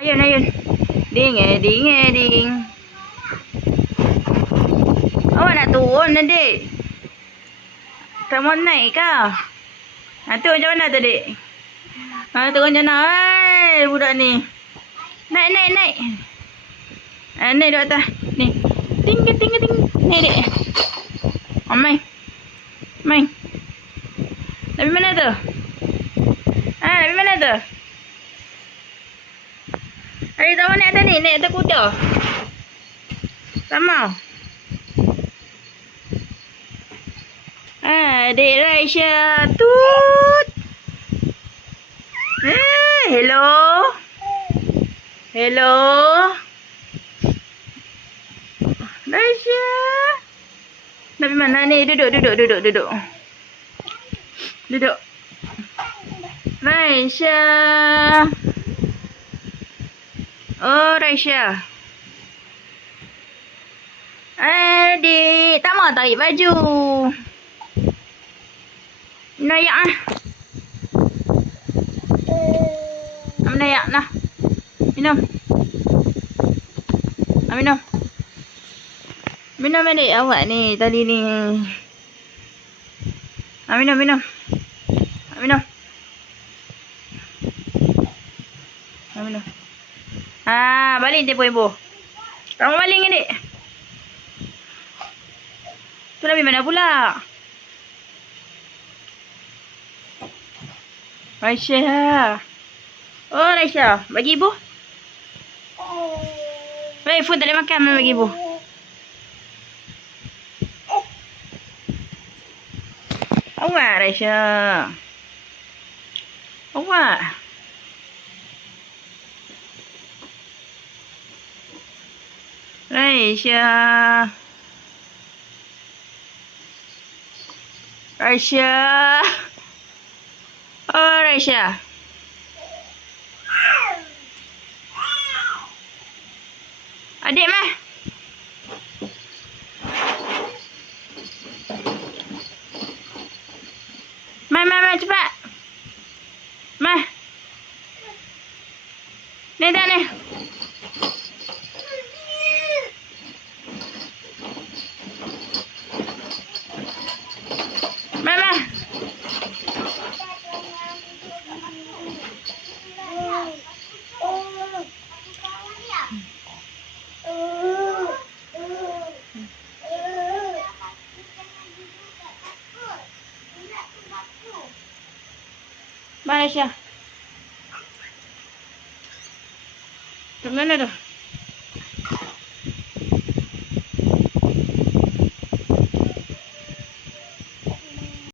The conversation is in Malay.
Ayun, ayun. Ding, ding, ding. Awak nak turun adik. Tak mau naik ke? Tu macam mana tu, dik? Turun macam mana? Hai, budak ni. Naik, naik, naik. Naik duduk atas. Ni. Ting, ting, ting. Naik, dik. Main. Main. Nak pergi mana tu? Nak pergi mana tu? Adik tak mau naik atas ni. Naik atas kuda. Tak mau. Adik Raisya. Tut. Hello. Hello. Raisya. Nak pergi mana ni? Duduk, duduk, duduk, duduk. Duduk. Raisya. Oh, Raisya. Adik, tak mau tarik baju. Menayak ah. Menayak lah. Minum. Minum. Minum adik awak ni tadi ni. Minum, minum. Minum. Minum. Balik tempoh ibu. Kamu balik adik. Tu nak pergi mana pula? Raisya. Oh, Raisya. Bagi ibu. Food tak boleh makan. Bagi ibu. Awak, Raisya. Awak. Raisya. Raisya. Oh, Raisya. Adik mah. Mah, cepat. Mah. Ni tak ni. Mah. Raisya. Ke mana tu?